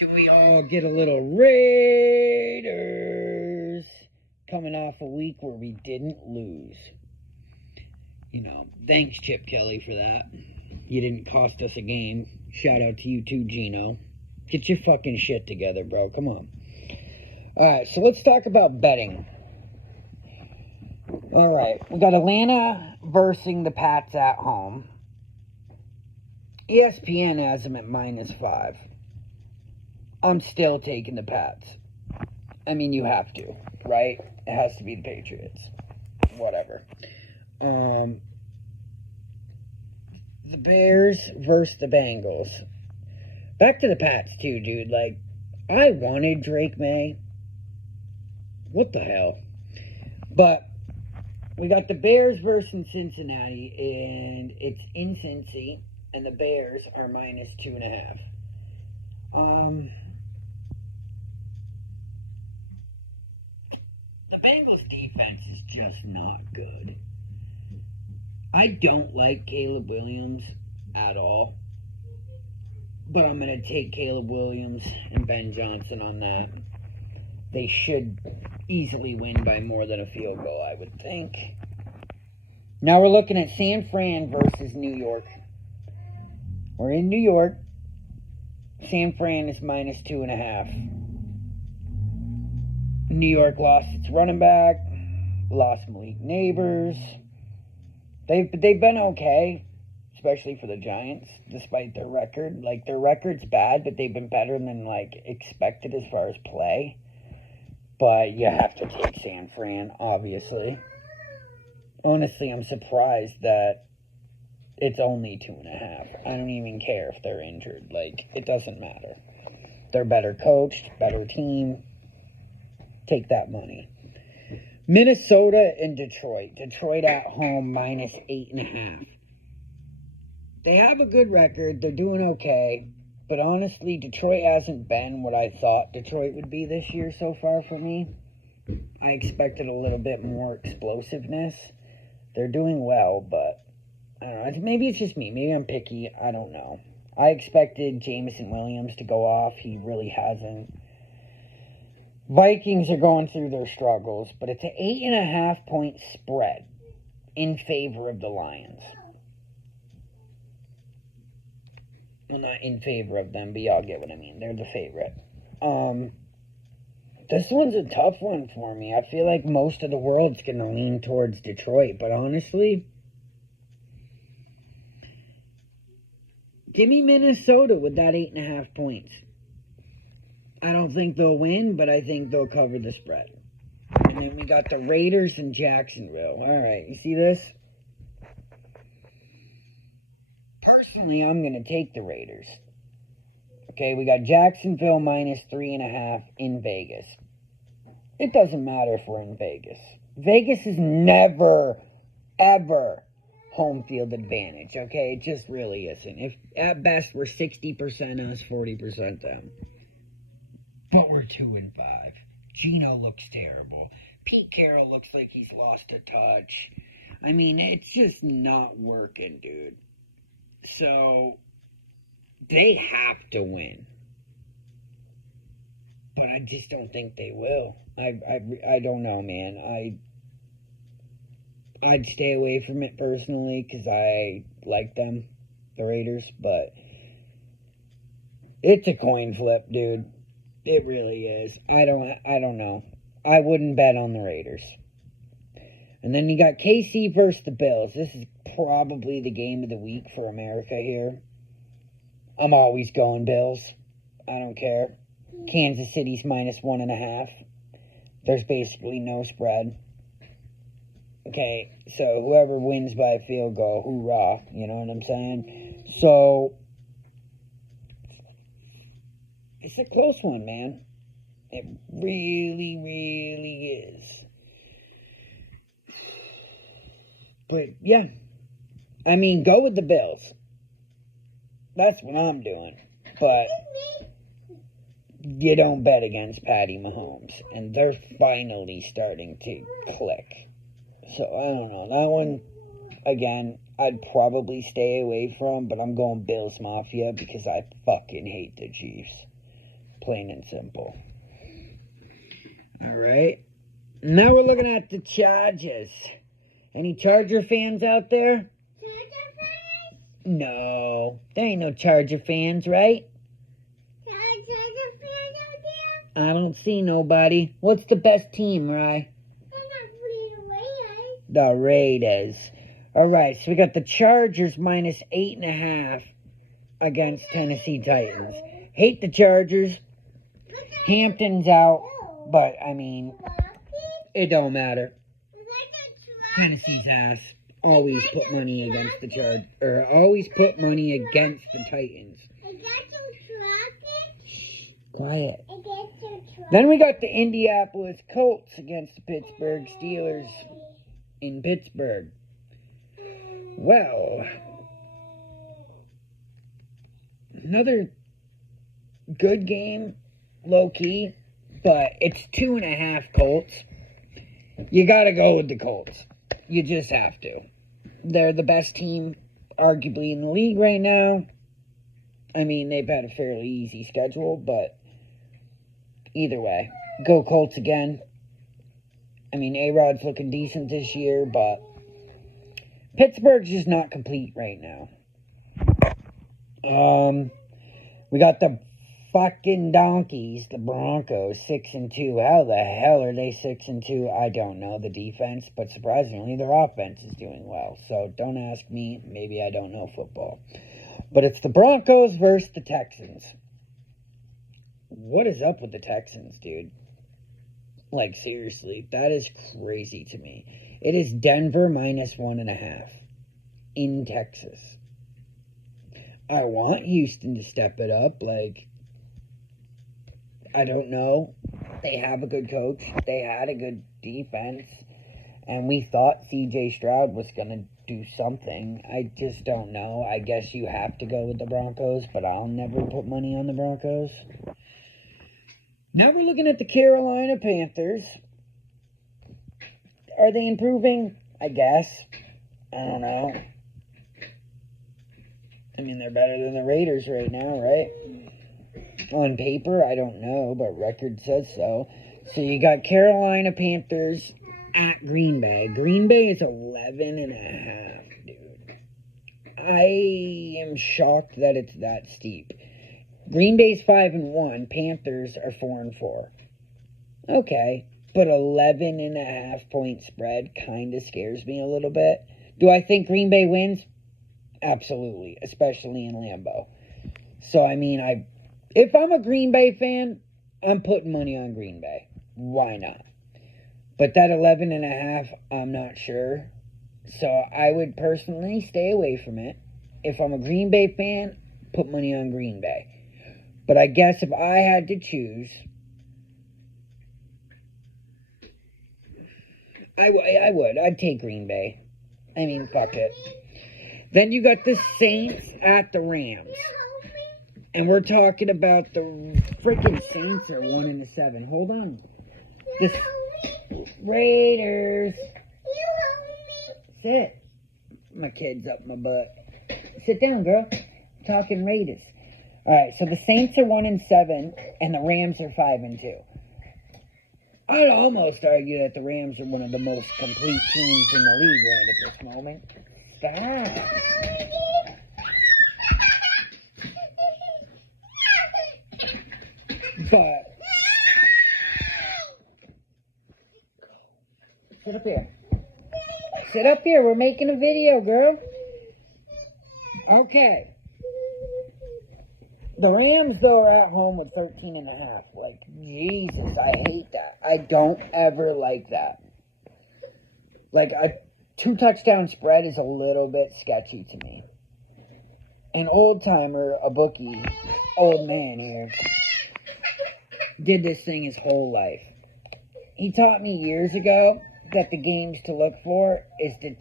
Can we all get a little Raiders coming off a week where we didn't lose? Thanks, Chip Kelly, for that. You didn't cost us a game. Shout out to you too, Gino. Get your fucking shit together, bro. Come on. Alright, so let's talk about betting. Alright, we got Atlanta versus the Pats at home. ESPN has them at -5. I'm still taking the Pats. I mean, you have to, right? It has to be the Patriots. Whatever. The Bears versus the Bengals. Back to the Pats, too, dude. Like, I wanted Drake May. What the hell? But we got the Bears versus Cincinnati, and it's in Cincy, and the Bears are -2.5. The Bengals defense is just not good. I don't like Caleb Williams at all, but I'm going to take Caleb Williams and Ben Johnson on that. They should easily win by more than a field goal, I would think. Now we're looking at San Fran versus New York. We're in New York. San Fran is -2.5. New York lost its running back, lost Malik Neighbors. They've been okay, especially for the Giants, despite their record. Like, their record's bad, but they've been better than, expected as far as play. But you have to take San Fran, obviously. Honestly, I'm surprised that it's only 2.5. I don't even care if they're injured. It doesn't matter. They're better coached, better team. Take that money. Minnesota and Detroit. Detroit at home, -8.5. They have a good record. They're doing okay. But honestly, Detroit hasn't been what I thought Detroit would be this year so far for me. I expected a little bit more explosiveness. They're doing well, but I don't know. Maybe it's just me. Maybe I'm picky. I don't know. I expected Jameson Williams to go off. He really hasn't. Vikings are going through their struggles, but it's an 8.5-point spread in favor of the Lions. Well, not in favor of them, but y'all get what I mean. They're the favorite. This one's a tough one for me. I feel like most of the world's going to lean towards Detroit, but honestly, give me Minnesota with that 8.5 points. I don't think they'll win, but I think they'll cover the spread. And then we got the Raiders in Jacksonville. All right, you see this? Personally, I'm going to take the Raiders. Okay, we got Jacksonville -3.5 in Vegas. It doesn't matter if we're in Vegas. Vegas is never, ever home field advantage, okay? It just really isn't. If at best we're 60% us, 40% them. But we're 2-5. Gino looks terrible. Pete Carroll looks like he's lost a touch. I mean, it's just not working, dude. So, they have to win. But I just don't think they will. I don't know, man. I'd stay away from it personally because I like them, the Raiders. But it's a coin flip, dude. It really is. I don't know. I wouldn't bet on the Raiders. And then you got KC versus the Bills. This is probably the game of the week for America here. I'm always going Bills. I don't care. Kansas City's -1.5. There's basically no spread. Okay, so whoever wins by a field goal, hoorah. You know what I'm saying? So, it's a close one, man. It really, really is. But, yeah. I mean, go with the Bills. That's what I'm doing. But you don't bet against Patty Mahomes. And they're finally starting to click. So, I don't know. That one, again, I'd probably stay away from. But I'm going Bills Mafia because I fucking hate the Chiefs. Plain and simple. All right. Now we're looking at the Chargers. Any Charger fans out there? Charger fans? No. There ain't no Charger fans, right? Charger fans out there? I don't see nobody. What's the best team, Rye? They're not the Raiders. The Raiders. All right, so we got the Chargers minus 8.5 against Tennessee Titans. Hate the Chargers. Hampton's out, but I mean, it don't matter. Tennessee's ass always put money against the always put money against the Titans. Shh, quiet. Then we got the Indianapolis Colts against the Pittsburgh Steelers in Pittsburgh. Well, another good game, low key, but it's 2.5 Colts. You gotta go with the Colts. You just have to. They're the best team, arguably, in the league right now. I mean, they've had a fairly easy schedule, but either way, go Colts again. I mean, A-Rod's looking decent this year, but Pittsburgh's just not complete right now. We got the fucking Donkeys, the Broncos, 6-2. How the hell are they 6-2? I don't know the defense, but surprisingly, their offense is doing well. So don't ask me. Maybe I don't know football. But it's the Broncos versus the Texans. What is up with the Texans, dude? Like, seriously, that is crazy to me. It is Denver minus 1.5 in Texas. I want Houston to step it up. Like, I don't know. They have a good coach. They had a good defense. And we thought C.J. Stroud was going to do something. I just don't know. I guess you have to go with the Broncos, but I'll never put money on the Broncos. Now we're looking at the Carolina Panthers. Are they improving? I guess. I don't know. I mean, they're better than the Raiders right now, right? On paper, I don't know, but record says so. So you got Carolina Panthers at Green Bay. Green Bay is 11.5, dude. I am shocked that it's that steep. Green Bay's 5-1. Panthers are 4-4. Okay, but 11.5 point spread kind of scares me a little bit. Do I think Green Bay wins? Absolutely, especially in Lambeau. So I mean, if I'm a Green Bay fan, I'm putting money on Green Bay. Why not? But that 11.5, I'm not sure. So I would personally stay away from it. If I'm a Green Bay fan, put money on Green Bay. But I guess if I had to choose, I would. I'd take Green Bay. I mean, fuck it. Then you got the Saints at the Rams. And we're talking about the freaking Saints are 1-7. Hold on. The Raiders. Sit. My kid's up my butt. Sit down, girl. Talking Raiders. Alright, so the Saints are 1-7 and the Rams are 5-2. I'd almost argue that the Rams are one of the most complete teams in the league right at this moment. Stop. But sit up here. Sit up here. We're making a video, girl. Okay. The Rams, though, are at home with 13.5. Like, Jesus, I hate that. I don't ever like that. Like, a 2-touchdown spread is a little bit sketchy to me. An old-timer, a bookie, old man here, did this thing his whole life. He taught me years ago that the games to look for is to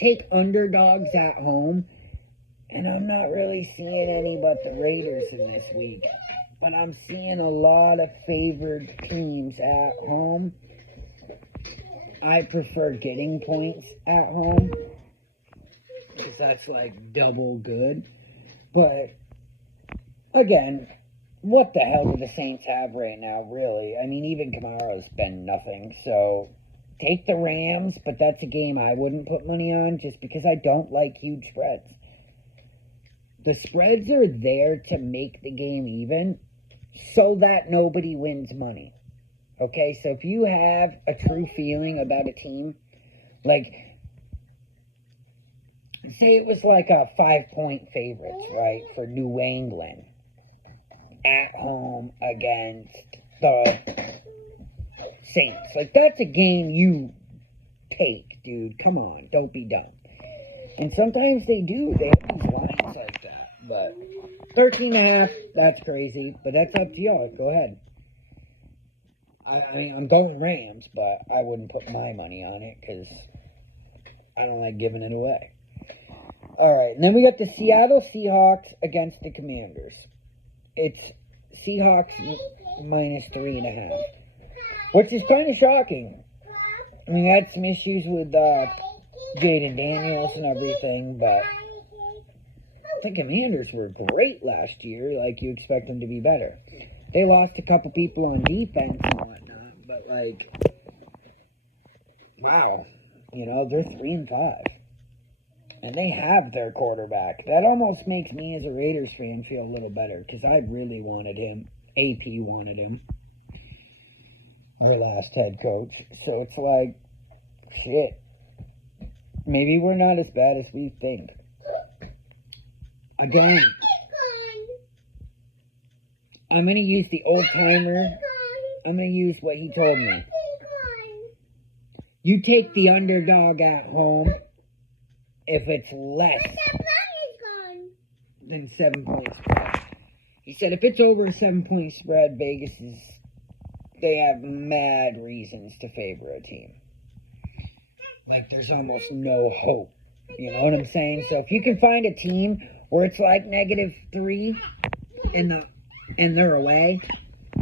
take underdogs at home. And I'm not really seeing any but the Raiders in this week. But I'm seeing a lot of favored teams at home. I prefer getting points at home, because that's like double good. But, again, what the hell do the Saints have right now, really? I mean, even Kamaro's been nothing, so take the Rams, but that's a game I wouldn't put money on just because I don't like huge spreads. The spreads are there to make the game even so that nobody wins money. Okay, so if you have a true feeling about a team, like, say it was like a 5-point favorites, right, for New England at home against the Saints. Like, that's a game you take, dude. Come on, don't be dumb. And sometimes they do. They have these lines like that. But 13.5, that's crazy. But that's up to y'all. Go ahead. I mean, I'm going Rams, but I wouldn't put my money on it because I don't like giving it away. All right, and then we got the Seattle Seahawks against the Commanders. It's Seahawks minus 3.5, which is kind of shocking. I mean, I had some issues with Jaden Daniels and everything, but the Commanders were great last year. Like, you expect them to be better. They lost a couple people on defense and whatnot, but, like, wow. You know, they're 3-5. And they have their quarterback. That almost makes me as a Raiders fan feel a little better because I really wanted him. AP wanted him. Our last head coach. So it's like, shit. Maybe we're not as bad as we think. Again, I'm going to use the old timer. I'm going to use what he told me. You take the underdog at home if it's less than 7-point spread. He said if it's over a 7-point spread, they have mad reasons to favor a team. Like, there's almost no hope. You know what I'm saying? So if you can find a team where it's like -3 and they're away,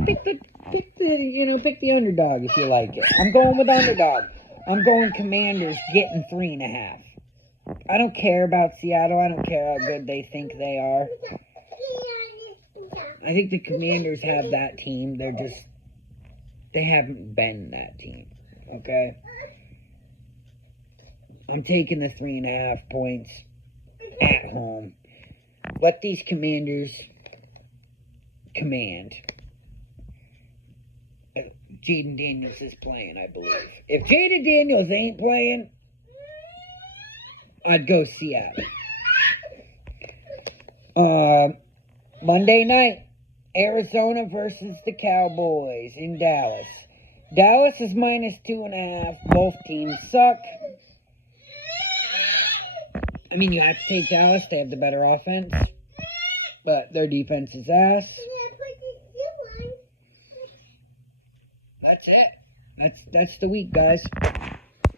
pick the underdog if you like it. I'm going with underdog. I'm going Commanders getting 3.5. I don't care about Seattle. I don't care how good they think they are. I think the Commanders have that team. They haven't been that team. Okay? I'm taking the 3.5 points at home. Let these Commanders command. Jaden Daniels is playing, I believe. If Jaden Daniels ain't playing, I'd go Seattle. Monday night, Arizona versus the Cowboys in Dallas. Dallas is minus 2.5. Both teams suck. I mean, you have to take Dallas. They have the better offense. But their defense is ass. That's it. That's the week, guys.